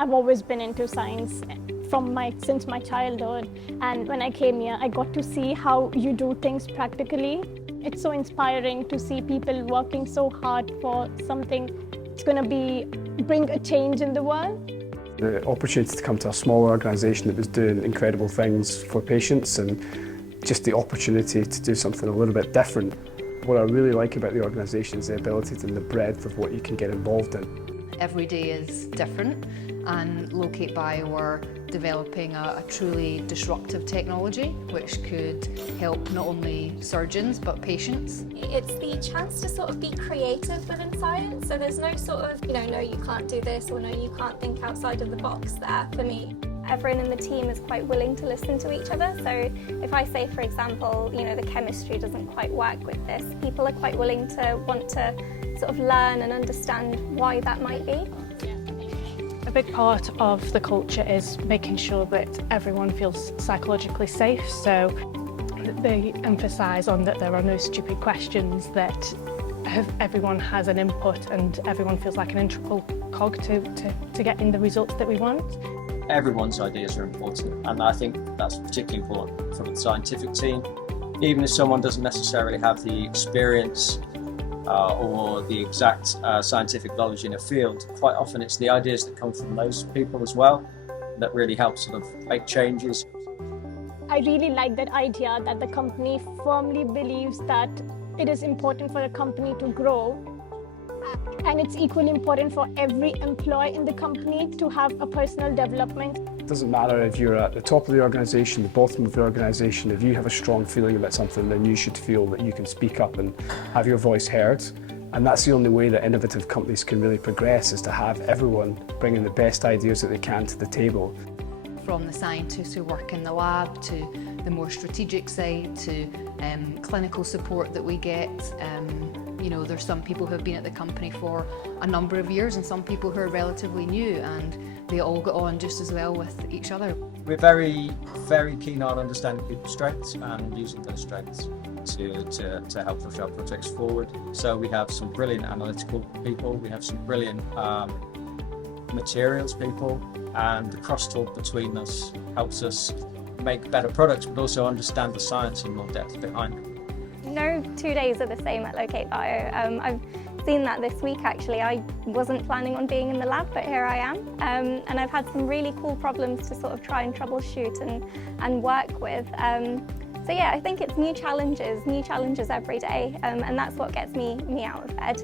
I've always been into science since my childhood, and when I came here I got to see how you do things practically. It's so inspiring to see people working so hard for something that's going to bring a change in the world. The opportunity to come to a small organisation that was doing incredible things for patients, and just the opportunity to do something a little bit different. What I really like about the organisation is the ability and the breadth of what you can get involved in. Every day is different, and Locate Bio are developing a truly disruptive technology which could help not only surgeons but patients. It's the chance to sort of be creative within science, so there's no sort of, no, you can't do this, or no, you can't think outside of the box there for me. Everyone in the team is quite willing to listen to each other, so if I say, for example, the chemistry doesn't quite work with this, people are quite willing to want to sort of learn and understand why that might be. A big part of the culture is making sure that everyone feels psychologically safe, so they emphasise on that there are no stupid questions, that everyone has an input and everyone feels like an integral cog to getting the results that we want. Everyone's ideas are important, and I think that's particularly important for the scientific team. Even if someone doesn't necessarily have the experience or the exact scientific knowledge in a field, quite often it's the ideas that come from those people as well that really help sort of make changes. I really like that idea that the company firmly believes that it is important for a company to grow, and it's equally important for every employee in the company to have a personal development. It doesn't matter if you're at the top of the organisation, the bottom of the organisation. If you have a strong feeling about something, then you should feel that you can speak up and have your voice heard. And that's the only way that innovative companies can really progress, is to have everyone bringing the best ideas that they can to the table. From the scientists who work in the lab to the more strategic side to clinical support that we get. There's some people who have been at the company for a number of years and some people who are relatively new, and they all get on just as well with each other. We're very, very keen on understanding people's strengths and using those strengths to help push our projects forward. So we have some brilliant analytical people, we have some brilliant materials people, and the crosstalk between us helps us make better products but also understand the science in more depth behind it. No 2 days are the same at Locate Bio. I've seen that this week actually. I wasn't planning on being in the lab, but here I am. And I've had some really cool problems to sort of try and troubleshoot and work with. So yeah, I think it's new challenges every day, and that's what gets me out of bed.